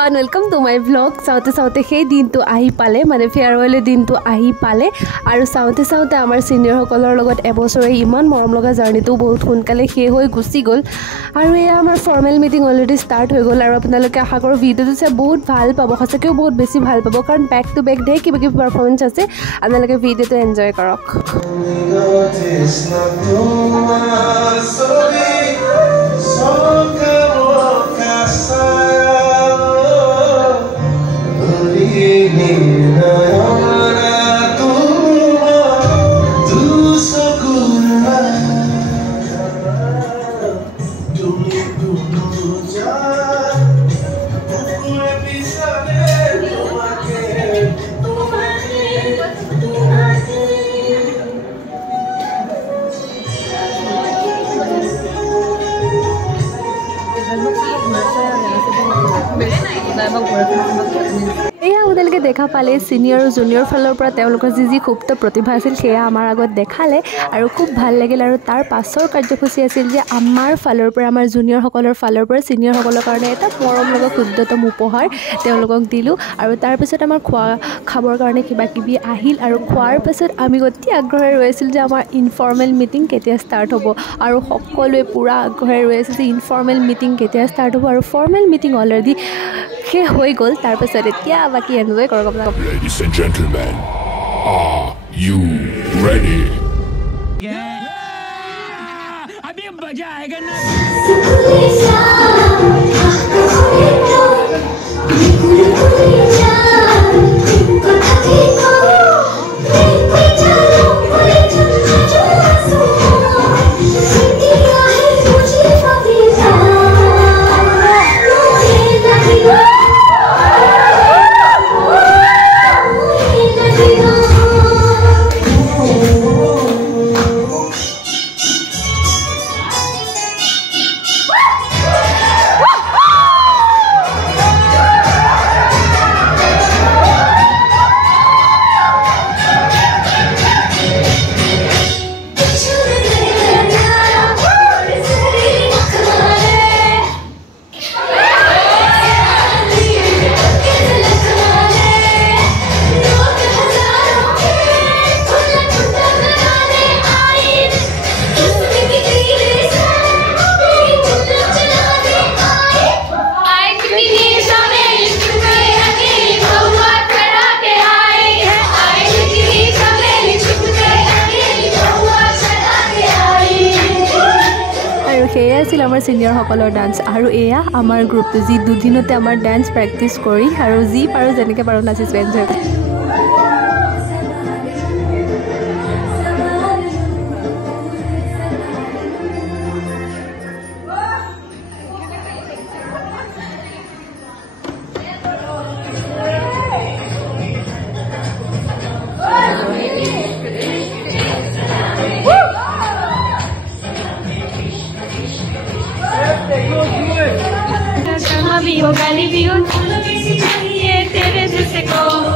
everyone, welcome to my vlog. Saute সেই দিনটো আহি পালে মানে ফেয়াৰৱেলৰ দিনটো আহি পালে আৰু সাউতে আমাৰ সিনিয়ৰ সকলৰ লগত এবছৰে ইমান মৰম লগা জাৰ্নিটো বহুত সোনকালে শেষ হৈ গুচি গ'ল আৰু এয়া আমাৰ ফৰ্মেল মিটিং অলৰেডি ষ্টাৰ্ট হৈ গ'ল আৰু আপোনালোকে আশা কৰোঁ ভিডিঅ'টো চাই বহুত ভাল পাব সঁচাকৈ বহুত বেছি ভাল পাব কাৰণ বেক টু বেক ডে কিবা কিবি পাৰফৰ্মেঞ্চ আছে আপোনালোকে ভিডিঅ'টো এনজয় কৰক এয়া আপোনালোকে দেখা পালে সিনিয়ৰ আৰু জুনিয়ৰ ফালৰ পৰা তেওঁলোকৰ যি খুবটো প্ৰতিভা আছিল সেয়া আমাৰ আগত দেখালে আৰু খুব ভাল লাগিল আৰু তাৰ পাছৰ কাৰ্যসূচী আছিল যে আমাৰ ফালৰ পৰা আমাৰ জুনিয়ৰসকলৰ ফালৰ পৰা সিনিয়ৰসকলৰ কাৰণে এটা মৰম লগা ক্ষুদ্ৰতম উপহাৰ তেওঁলোকক দিলোঁ আৰু তাৰপিছত আমাৰ খাবৰ কাৰণে কিবা কিবি আহিল আৰু খোৱাৰ পাছত আমি অতি আগ্ৰহেৰে ৰৈ আছিল যে আমাৰ ইনফৰ্মেল মিটিং কেতিয়া ষ্টাৰ্ট হ'ব আৰু সকলোৱে পূৰা আগ্ৰহেৰে ৰৈ আছিল যে ইনফৰ্মেল মিটিং কেতিয়া ষ্টাৰ্ট হ'ব আৰু ফৰ্মেল মিটিং অলৰেডি শেষ হৈ গ'ল তাৰপিছত এতিয়া বাকী এনজয় কৰক আপোনালোক Ladies and gentlemen, are you ready? अभी मजा आएगा ना সেয়া আছিল আমাৰ সিনিয়ৰসকলৰ ডান্স আৰু এয়া আমাৰ গ্ৰুপটো যি দুদিনতে আমাৰ ডান্স প্ৰেক্টিছ কৰি আৰু যি পাৰোঁ যেনেকৈ পাৰোঁ নাচিছোঁ এনজয় भी हो गाली भी हो चाहिए तेरे जैसे को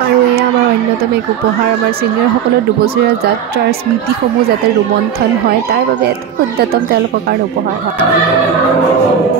আৰু এয়া আমাৰ অন্যতম এক উপহাৰ আমাৰ ছিনিয়ৰসকলৰ দুবছৰীয়া যাত্ৰাৰ স্মৃতিসমূহ যাতে ৰোমন্থন হয় তাৰ বাবে এটা ক্ষুদ্ৰতম তেওঁলোকৰ কাৰণে উপহাৰ হয়